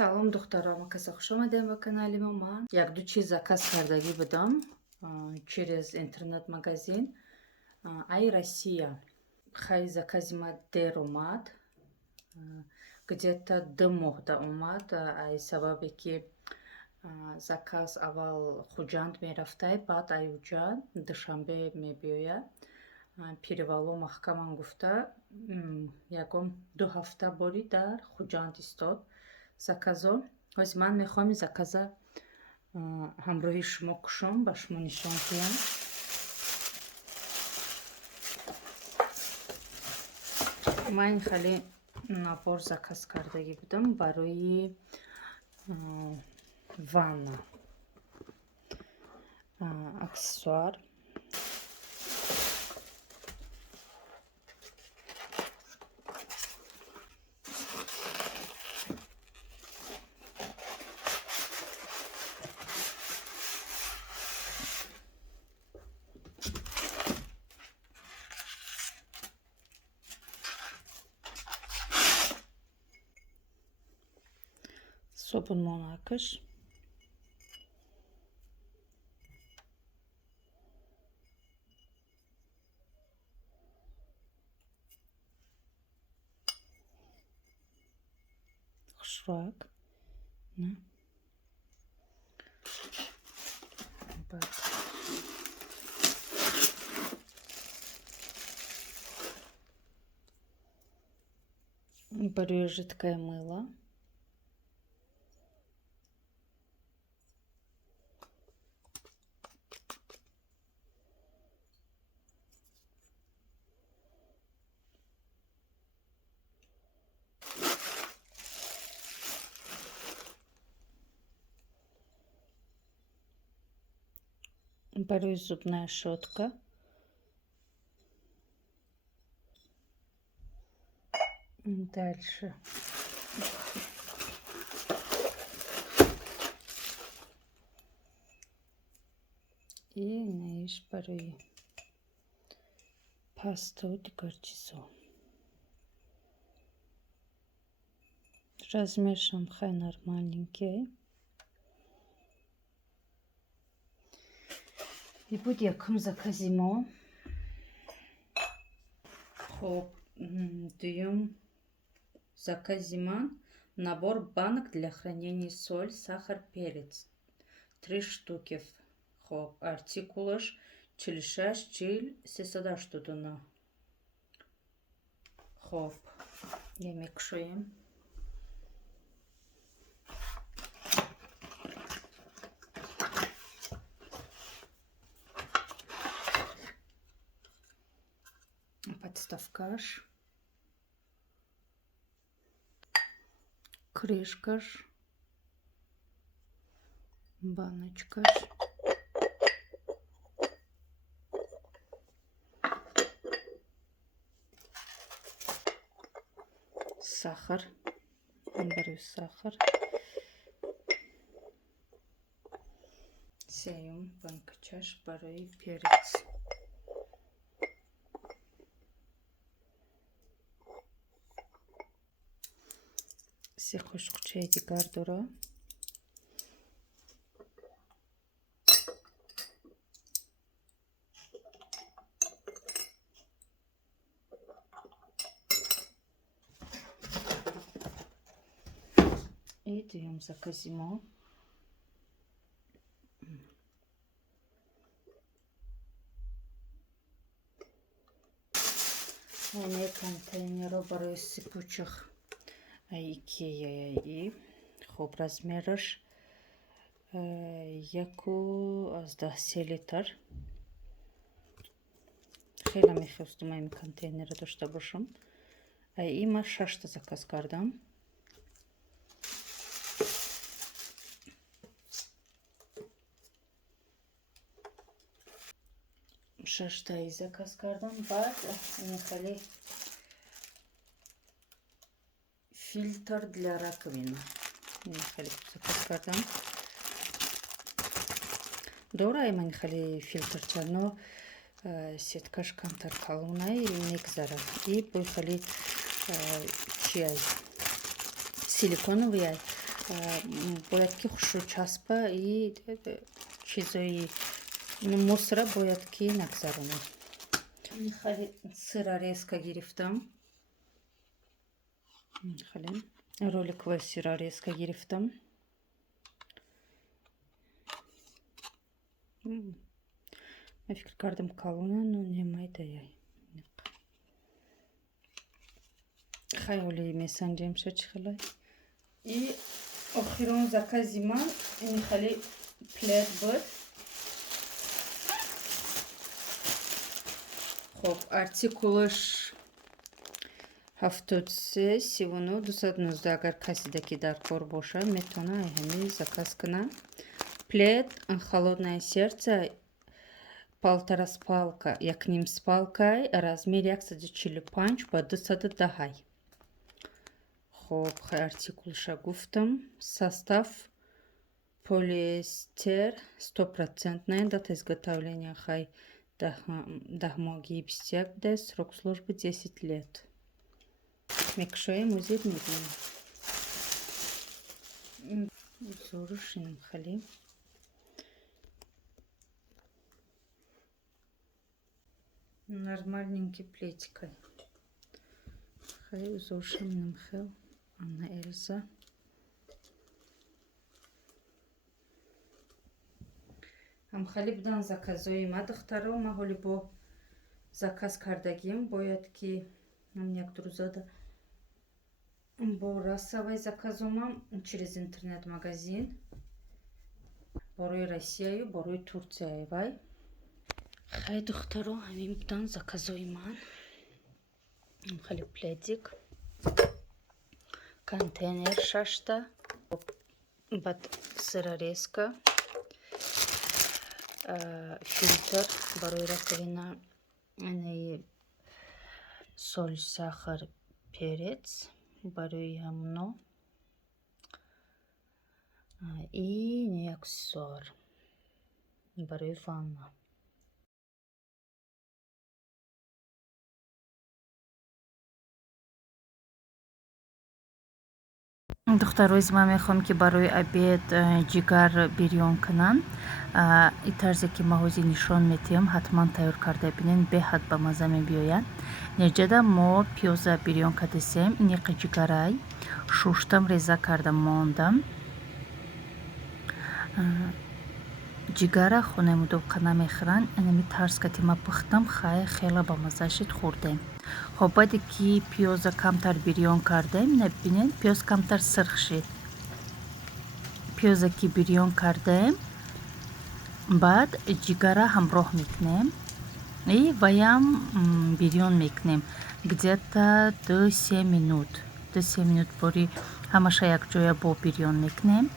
Салом духтарам, каса хуш омадем ба канали мо. Ман як-ду чиз заказ кардагӣ будам через интернет-магазин Ай Россия. Хай закази ма дер омад, где-то 2 моҳ да омад. Ай сабабе ки заказ аввал хуҷанд мерафтай, баъд аюҷа душанбе мебиёяд. Пиривало маҳкаман гуфта ягон 2 ҳафта бори дар хуҷанд истод заказо. ҳозир ман мехоҳам ин заказа ҳамроҳи шумо кушом, ба шумо нишон диҳам. ман хеле набор заказ кардагӣ будам барои ванна аксессуар. Собун монакаш, хушрок, барои жидкое мыло, барои зубная щетка, дальше и знаешь, барои паста и дигар чизо. Размершам хай нормальненький. И буд якум закази мо. Хоб дуюм закази ман набор банок для хранения соль, сахар, перец 3 штуки. Хоб артикулаш 46 40 381. Хоб я мекушоям. Подставкаш, крышкаш, баночкаш, сахар, беру сахар, сеюм банкачаш барои перец. се хушкучаи дигар дора. И дуюм закази мо. Оне контейнеро барои сипучих Икеяи. Хоб размераш 1,3 литр. хеле мехостам ин контейнера дошта бошам. Има 6 заказ кардам. Шаштаи заказ кардам. Баъд хеле фильтр для раковины. Хеле заказ кардам. Дорай ман хеле фильтрча, но сеткаш камтар калонай мегзарад. И бо хеле чиай силиконовый бояд ки хушрӯчаспа и чизои мусора бояд ки нагзаронем. Сыра резка гирифтам. Роликовая сыра резка гирифтам. Мен фикр кардам калоне, но немайда яй. Хайоли месанҷем шо чӣ хелай. И охирон закази ман ин хали плед буд. Хоб, артикулаш 73 39 219. Агар каси даки дар кор бошад метавона ҳами заказ кунад. Плед холодное сердце 1,5 спалка, 1,5 спалкай, размер 145 ба 210. Хоб, хай артикулша гуфтам. Состав полиэстер 100%, дата изготовления хай дахмоги 21 буде, срок службы 10 лет. Мекшоем узид мебинем. Зорушинам хали. Нормальненький плетикой. Хай узоршим хел. Анна Эльза. Ам хали будан заказои ма духтаро. Ма ҳоли бо заказ кардагим. Бояд ки ам як рӯзада бо расавай заказомам через интернет магазин. Борои Россияю, борои Турцияю вай. Хай духтаро, ҳамин будан заказои ман. Ам хали пледик. Контейнер 6, бад сыра резка, фильтр барои раковина, соль, сахар, перец барои ҳамно и не аксессуар барои ванна. Духтарои ман мехоҳам ки барои обед ҷигар бирён кунам. И тарзе ки ма ҳозир нишон медиҳам ҳатман тайёр карда бинен, беҳад ба маза мебиёяд. Неҷада мо пиёза бирён кардасем, иниқи ҷигарай шуштам, реза кардам мондам. ҷигара хонаи мудовқа намехӯранд, инами тарз кати ма пухтам, хай хела ба маза шид хӯрдем. Хоб, баъде ки пиёза камтар бирён кардем, набинед пиёз камтар сирх шид. Пиёза ки бирён кардем, баъд ҷигара ҳамроҳ мекунем и ваям бирён мекунем где-то 2-3 минут. 2-3 минут бори ҳамаша якҷоя бо бирён мекунем.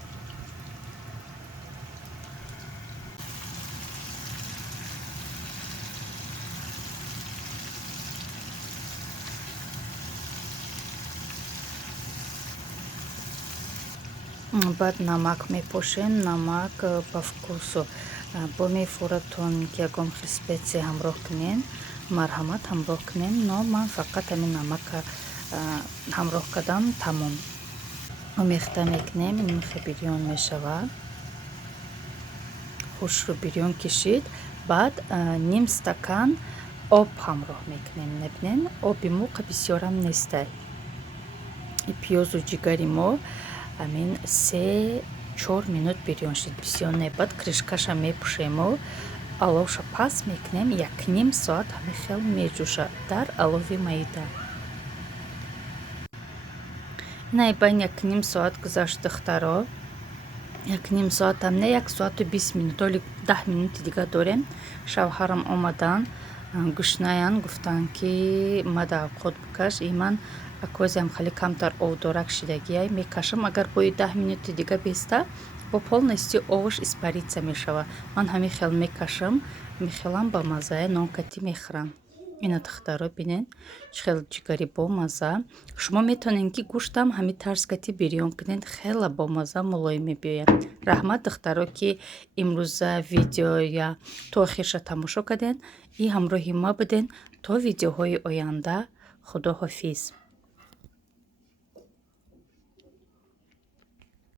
Баъд намак мепошем, намак ба вкусу. Бо мефуратон ки ягон хел специя ҳамроҳ кунем, марҳамат ҳамроҳ кунем, но ман фақат ҳамин намака ҳамроҳ кардам тамом. Омехта мекунем, ин хел бирён мешавад. хушрӯ бирён кишид. Баъд ним стакан об ҳамроҳ мекунем. Набинен оби муқа бисёрам нестай. Пиёзу ҷигари мо амин 3-4 минут бирён шид, бисёр не. Баъд кришкаша мепӯшему, аловша паст мекунем, 1,5 соат ҳамин хел меҷӯша дар алови майда. Инай байн 1,5 соат гузашт духтаро. 1,5 соатам не, 1 соату 20 минут, оли 10 минути дига дорем. Шавҳарам омадан, гӯшнаян, гуфтанд ки мада овқот бикаш. И ман акозиам хали камтар овдора кшидагиай мекашам. Агар бои 10 минути дига беста, бо полностью овош испариться мешава. Ман ҳамин хел мекашам, мехелам ба мазае нонкати мехӯрам. Ина духтаро бинен чӣ хел ҷигари бомаза. Шумо метавонед ки гӯштам ҳамин тарз кати бирён кунед, хела бомаза мулоим мебиёяд. Раҳмат духтаро ки имрӯза видеоя то охирша тамошо кардед и ҳамроҳи ма будед. То видеоҳои оянда. Худоҳофиз.